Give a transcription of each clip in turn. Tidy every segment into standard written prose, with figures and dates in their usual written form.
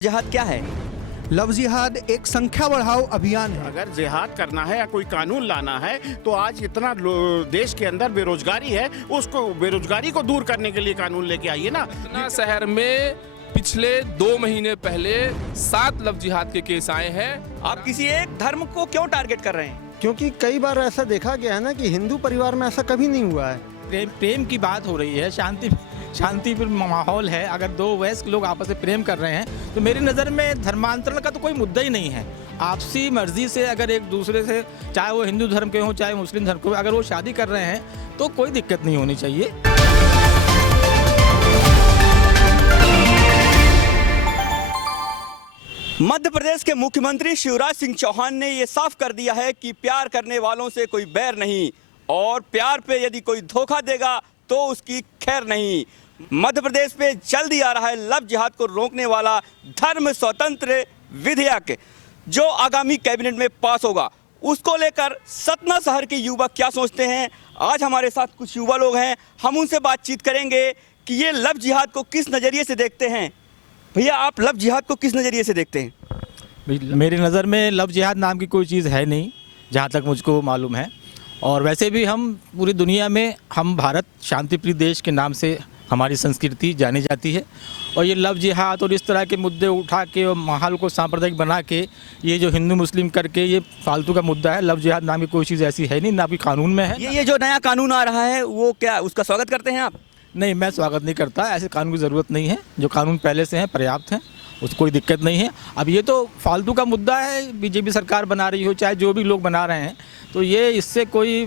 जिहाद क्या है? लव जिहाद एक संख्या बढ़ाओ अभियान है। अगर जिहाद करना है या कोई कानून लाना है तो आज इतना देश के अंदर बेरोजगारी है, उसको बेरोजगारी को दूर करने के लिए कानून लेके आइए ना। सतना शहर में पिछले 2 महीने पहले 7 लव जिहाद के केस आए हैं। आप किसी एक धर्म को क्यों टारगेट कर रहे हैं? क्योंकि कई बार ऐसा देखा गया है ना कि हिंदू परिवार में ऐसा कभी नहीं हुआ है। प्रेम की बात हो रही है, शांति पर माहौल है। अगर दो वयस्क लोग आपस में प्रेम कर रहे हैं तो मेरी नज़र में धर्मांतरण का तो कोई मुद्दा ही नहीं है। आपसी मर्जी से अगर एक दूसरे से, चाहे वो हिंदू धर्म के हों चाहे मुस्लिम धर्म के हों, अगर वो शादी कर रहे हैं तो कोई दिक्कत नहीं होनी चाहिए। मध्य प्रदेश के मुख्यमंत्री शिवराज सिंह चौहान ने ये साफ कर दिया है कि प्यार करने वालों से कोई बैर नहीं, और प्यार पे यदि कोई धोखा देगा तो उसकी खैर नहीं। मध्य प्रदेश पे जल्दी आ रहा है लव जिहाद को रोकने वाला धर्म स्वतंत्र विधेयक, जो आगामी कैबिनेट में पास होगा। उसको लेकर सतना शहर के युवा क्या सोचते हैं, आज हमारे साथ कुछ युवा लोग हैं, हम उनसे बातचीत करेंगे कि ये लव जिहाद को किस नज़रिए से देखते हैं। भैया, आप लव जिहाद को किस नज़रिए से देखते हैं? मेरी नज़र में लव जिहाद नाम की कोई चीज़ है नहीं, जहाँ तक मुझको मालूम है। और वैसे भी हम पूरी दुनिया में, हम भारत शांतिप्रिय देश के नाम से हमारी संस्कृति जानी जाती है। और ये लव जिहाद और इस तरह के मुद्दे उठा के और माहौल को सांप्रदायिक बना के ये जो हिंदू मुस्लिम करके ये फालतू का मुद्दा है। लव जिहाद नाम की कोई चीज़ ऐसी है नहीं, ना भी कानून में है। ये जो नया कानून आ रहा है वो क्या उसका स्वागत करते हैं आप? नहीं, मैं स्वागत नहीं करता। ऐसे कानून की ज़रूरत नहीं है। जो कानून पहले से हैं पर्याप्त हैं, उसको कोई दिक्कत नहीं है। अब ये तो फालतू का मुद्दा है, बीजेपी सरकार बना रही हो चाहे जो भी लोग बना रहे हैं, तो ये इससे कोई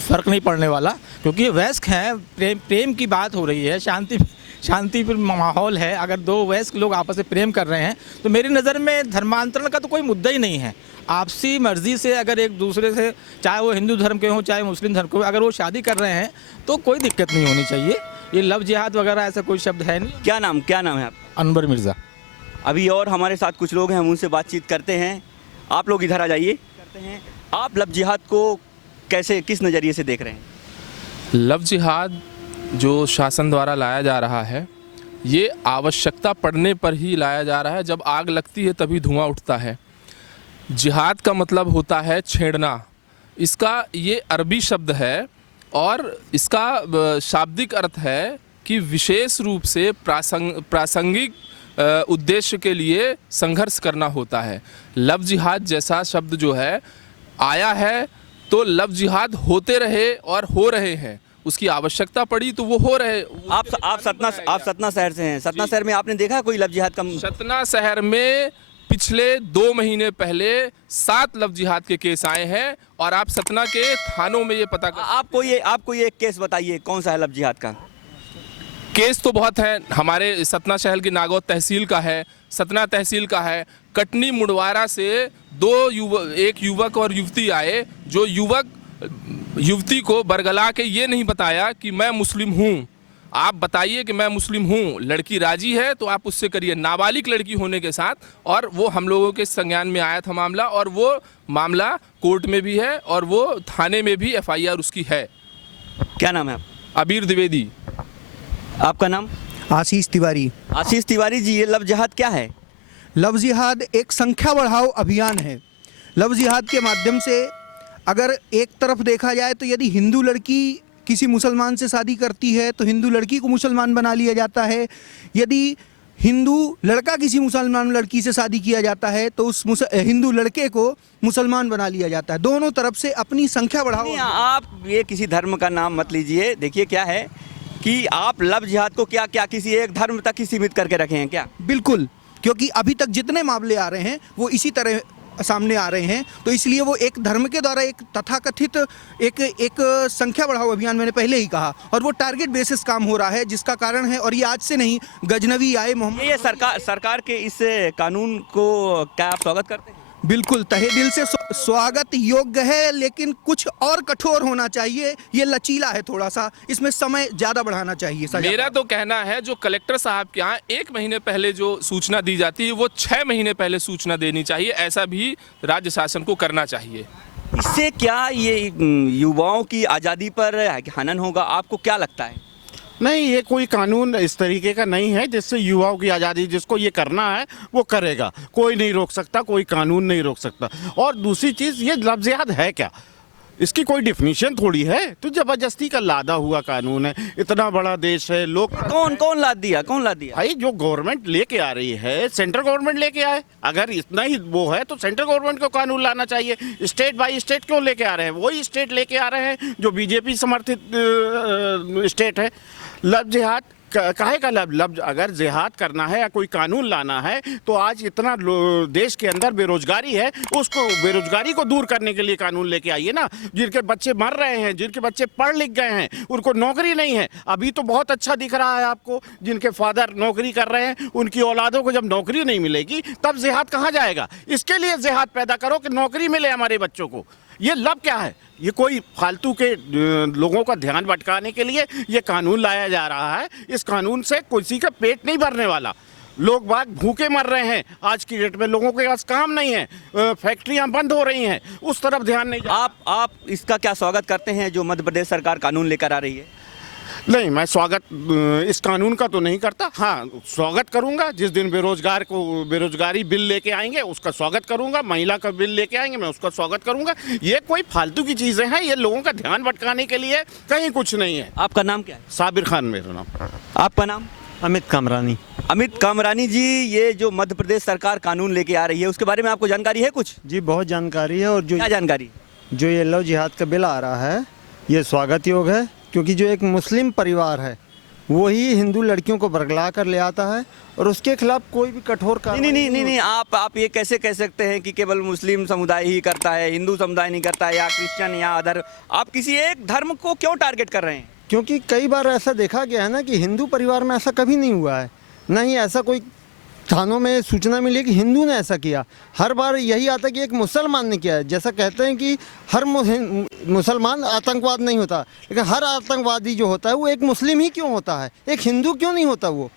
फ़र्क नहीं पड़ने वाला, क्योंकि ये वयस्क हैं। प्रेम की बात हो रही है, शांति पर माहौल है। अगर दो वयस्क लोग आपस में प्रेम कर रहे हैं तो मेरी नज़र में धर्मांतरण का तो कोई मुद्दा ही नहीं है। आपसी मर्जी से अगर एक दूसरे से, चाहे वो हिंदू धर्म के हों चाहे मुस्लिम धर्म के हों, अगर वो शादी कर रहे हैं तो कोई दिक्कत नहीं होनी चाहिए। ये लव जिहाद वगैरह ऐसा कोई शब्द है नहीं। क्या नाम है आप? अनवर मिर्ज़ा। अभी और हमारे साथ कुछ लोग हैं, हम उनसे बातचीत करते हैं। आप लोग इधर आ जाइए। करते हैं, आप लव जिहाद को कैसे, किस नज़रिए से देख रहे हैं? लव जिहाद जो शासन द्वारा लाया जा रहा है, ये आवश्यकता पड़ने पर ही लाया जा रहा है। जब आग लगती है तभी धुआं उठता है। जिहाद का मतलब होता है छेड़ना। इसका ये अरबी शब्द है और इसका शाब्दिक अर्थ है कि विशेष रूप से प्रासंगिक उद्देश्य के लिए संघर्ष करना होता है। लव जिहाद जैसा शब्द जो है आया है तो लव जिहाद होते रहे और हो रहे हैं। उसकी आवश्यकता पड़ी तो वो हो रहे। आप सतना शहर से हैं। सतना शहर में आपने देखा कोई लव जिहाद का? सतना शहर में पिछले 2 महीने पहले 7 लव जिहाद के केस आए हैं, और आप सतना के थानों में ये पता कर। आपको ये केस बताइए, कौन सा है लव जिहाद का? केस तो बहुत हैं। हमारे सतना शहर की नागौद तहसील का है, सतना तहसील का है। कटनी मुड़वारा से एक युवक और युवती आए, जो युवती को बरगला के ये नहीं बताया कि मैं मुस्लिम हूँ, आप बताइए कि मैं मुस्लिम हूँ। लड़की राजी है तो आप उससे करिए, नाबालिग लड़की होने के साथ। और वो हम लोगों के संज्ञान में आया था मामला, और वो मामला कोर्ट में भी है और वो थाने में भी FIR उसकी है। क्या नाम है आप? अबीर द्विवेदी। आपका नाम? आशीष तिवारी। आशीष तिवारी जी, ये लव जिहाद क्या है? लव जिहाद एक संख्या बढ़ाओ अभियान है। लव जिहाद के माध्यम से अगर एक तरफ देखा जाए तो यदि हिंदू लड़की किसी मुसलमान से शादी करती है तो हिंदू लड़की को मुसलमान बना लिया जाता है। यदि हिंदू लड़का किसी मुसलमान लड़की से शादी किया जाता है तो उस हिंदू लड़के को मुसलमान बना लिया जाता है। दोनों तरफ से अपनी संख्या बढ़ाओ। आप ये किसी धर्म का नाम मत लीजिए। देखिए क्या है कि आप लव जिहाद को क्या किसी एक धर्म तक ही सीमित करके रखे हैं क्या? बिल्कुल, क्योंकि अभी तक जितने मामले आ रहे हैं वो इसी तरह सामने आ रहे हैं, तो इसलिए वो एक धर्म के द्वारा एक तथाकथित एक संख्या बढ़ाओ अभियान, मैंने पहले ही कहा, और वो टारगेट बेसिस काम हो रहा है, जिसका कारण है, और ये आज से नहीं, गजनवी आए मोहम्मद। ये सरकार के इस कानून को क्या आप स्वागत करते हैं? बिल्कुल, तहे दिल से स्वागत योग्य है, लेकिन कुछ और कठोर होना चाहिए। ये लचीला है थोड़ा सा, इसमें समय ज़्यादा बढ़ाना चाहिए। मेरा तो कहना है जो कलेक्टर साहब के यहाँ 1 महीने पहले जो सूचना दी जाती है वो 6 महीने पहले सूचना देनी चाहिए। ऐसा भी राज्य शासन को करना चाहिए। इससे क्या ये युवाओं की आज़ादी पर हनन होगा, आपको क्या लगता है? नहीं, ये कोई कानून इस तरीके का नहीं है जिससे युवाओं की आज़ादी, जिसको ये करना है वो करेगा, कोई नहीं रोक सकता, कोई कानून नहीं रोक सकता। और दूसरी चीज़, ये लफ्ज़ जिहाद है क्या, इसकी कोई डिफिनीशन थोड़ी है, तो जबरदस्ती का लादा हुआ कानून है। इतना बड़ा देश है, लोग कौन लाद दिया, कौन लाद दिया? भाई जो गवर्नमेंट लेके आ रही है, सेंट्रल गवर्नमेंट लेके आए। अगर इतना ही वो है तो सेंट्रल गवर्नमेंट को कानून लाना चाहिए। स्टेट बाय स्टेट क्यों लेके आ रहे हैं? वही स्टेट लेके आ रहे हैं जो बीजेपी समर्थित स्टेट है। लव जिहाद काहे का लफ्ज, अगर जिहाद करना है या कोई कानून लाना है तो आज इतना देश के अंदर बेरोजगारी है, उसको बेरोजगारी को दूर करने के लिए कानून लेके आइए ना। जिनके बच्चे मर रहे हैं, जिनके बच्चे पढ़ लिख गए हैं, उनको नौकरी नहीं है। अभी तो बहुत अच्छा दिख रहा है आपको, जिनके फादर नौकरी कर रहे हैं, उनकी औलादों को जब नौकरी नहीं मिलेगी तब जिहाद कहाँ जाएगा? इसके लिए जिहाद पैदा करो कि नौकरी मिले हमारे बच्चों को। ये लब क्या है? ये कोई फालतू के लोगों का ध्यान भटकाने के लिए ये कानून लाया जा रहा है। इस कानून से किसी का पेट नहीं भरने वाला। लोग बाग भूखे मर रहे हैं आज की डेट में, लोगों के पास काम नहीं है, फैक्ट्रियां बंद हो रही हैं, उस तरफ ध्यान नहीं जा। आप इसका क्या स्वागत करते हैं जो मध्य प्रदेश सरकार कानून लेकर आ रही है? नहीं, मैं स्वागत इस कानून का तो नहीं करता। हाँ, स्वागत करूंगा जिस दिन बेरोजगार को बेरोजगारी बिल लेके आएंगे उसका स्वागत करूंगा, महिला का बिल लेके आएंगे मैं उसका स्वागत करूंगा। ये कोई फालतू की चीज़ें हैं, ये लोगों का ध्यान भटकाने के लिए, कहीं कुछ नहीं है। आपका नाम क्या है? साबिर खान मेरा नाम। आपका नाम? अमित कामरानी। अमित कामरानी जी, ये जो मध्य प्रदेश सरकार कानून लेके आ रही है उसके बारे में आपको जानकारी है कुछ? जी बहुत जानकारी है, और क्या जानकारी? जो ये लव जिहाद का बिल आ रहा है ये स्वागत योग है, क्योंकि जो एक मुस्लिम परिवार है वो ही हिंदू लड़कियों को बरगला कर ले आता है और उसके खिलाफ कोई भी कठोर कार्रवाई नहीं, आप ये कैसे कह सकते हैं कि केवल मुस्लिम समुदाय ही करता है, हिंदू समुदाय नहीं करता है, या क्रिश्चियन या अदर? आप किसी एक धर्म को क्यों टारगेट कर रहे हैं? क्योंकि कई बार ऐसा देखा गया है ना कि हिंदू परिवार में ऐसा कभी नहीं हुआ है, ना ही ऐसा कोई थानों में सूचना मिली कि हिंदू ने ऐसा किया। हर बार यही आता कि एक मुसलमान ने किया है। जैसा कहते हैं कि हर मुसलमान आतंकवाद नहीं होता, लेकिन हर आतंकवादी जो होता है वो एक मुस्लिम ही क्यों होता है, एक हिंदू क्यों नहीं होता वो?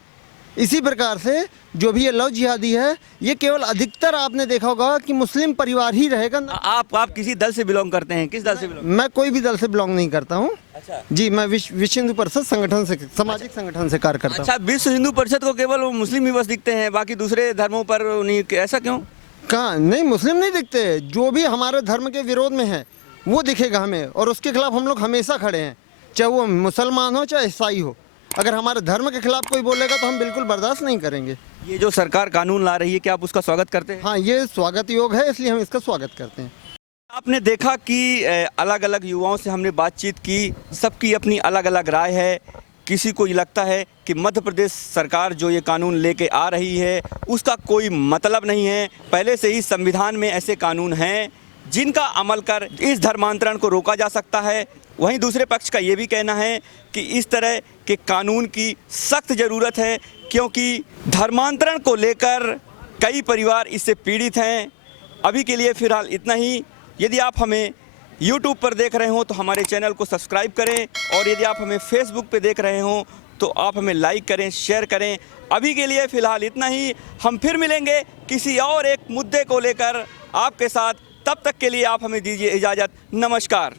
इसी प्रकार से जो भी ये लव जिहादी है ये केवल अधिकतर आपने देखा होगा कि मुस्लिम परिवार ही रहेगा। आप किसी दल से बिलोंग करते हैं? किस दल से बिलोंग? मैं कोई भी दल से बिलोंग नहीं करता हूँ। अच्छा जी, मैं विश्व हिंदू परिषद संगठन से, सामाजिक संगठन से कार्य करता हूँ। अच्छा, विश्व हिंदू परिषद को केवल वो मुस्लिम ही बस दिखते हैं, बाकी दूसरे धर्मों पर नहीं, ऐसा क्यों? कहाँ नहीं, मुस्लिम नहीं दिखते। जो भी हमारे धर्म के विरोध में है वो दिखेगा हमें, और उसके खिलाफ हम लोग हमेशा खड़े हैं, चाहे वो मुसलमान हो चाहे ईसाई हो। अगर हमारे धर्म के खिलाफ कोई बोलेगा तो हम बिल्कुल बर्दाश्त नहीं करेंगे। ये जो सरकार कानून ला रही है, क्या आप उसका स्वागत करते हैं? हाँ, ये स्वागत योग है, इसलिए हम इसका स्वागत करते हैं। आपने देखा कि अलग अलग युवाओं से हमने बातचीत की, सबकी अपनी अलग अलग राय है। किसी को ये लगता है कि मध्य प्रदेश सरकार जो ये कानून लेके आ रही है उसका कोई मतलब नहीं है। पहले से ही संविधान में ऐसे कानून हैं जिनका अमल कर इस धर्मांतरण को रोका जा सकता है। वहीं दूसरे पक्ष का ये भी कहना है कि इस तरह के कानून की सख्त ज़रूरत है, क्योंकि धर्मांतरण को लेकर कई परिवार इससे पीड़ित हैं। अभी के लिए फ़िलहाल इतना ही। यदि आप हमें YouTube पर देख रहे हो तो हमारे चैनल को सब्सक्राइब करें, और यदि आप हमें Facebook पे देख रहे हो तो आप हमें लाइक करें, शेयर करें। अभी के लिए फ़िलहाल इतना ही। हम फिर मिलेंगे किसी और एक मुद्दे को लेकर आपके साथ। तब तक के लिए आप हमें दीजिए इजाज़त। नमस्कार।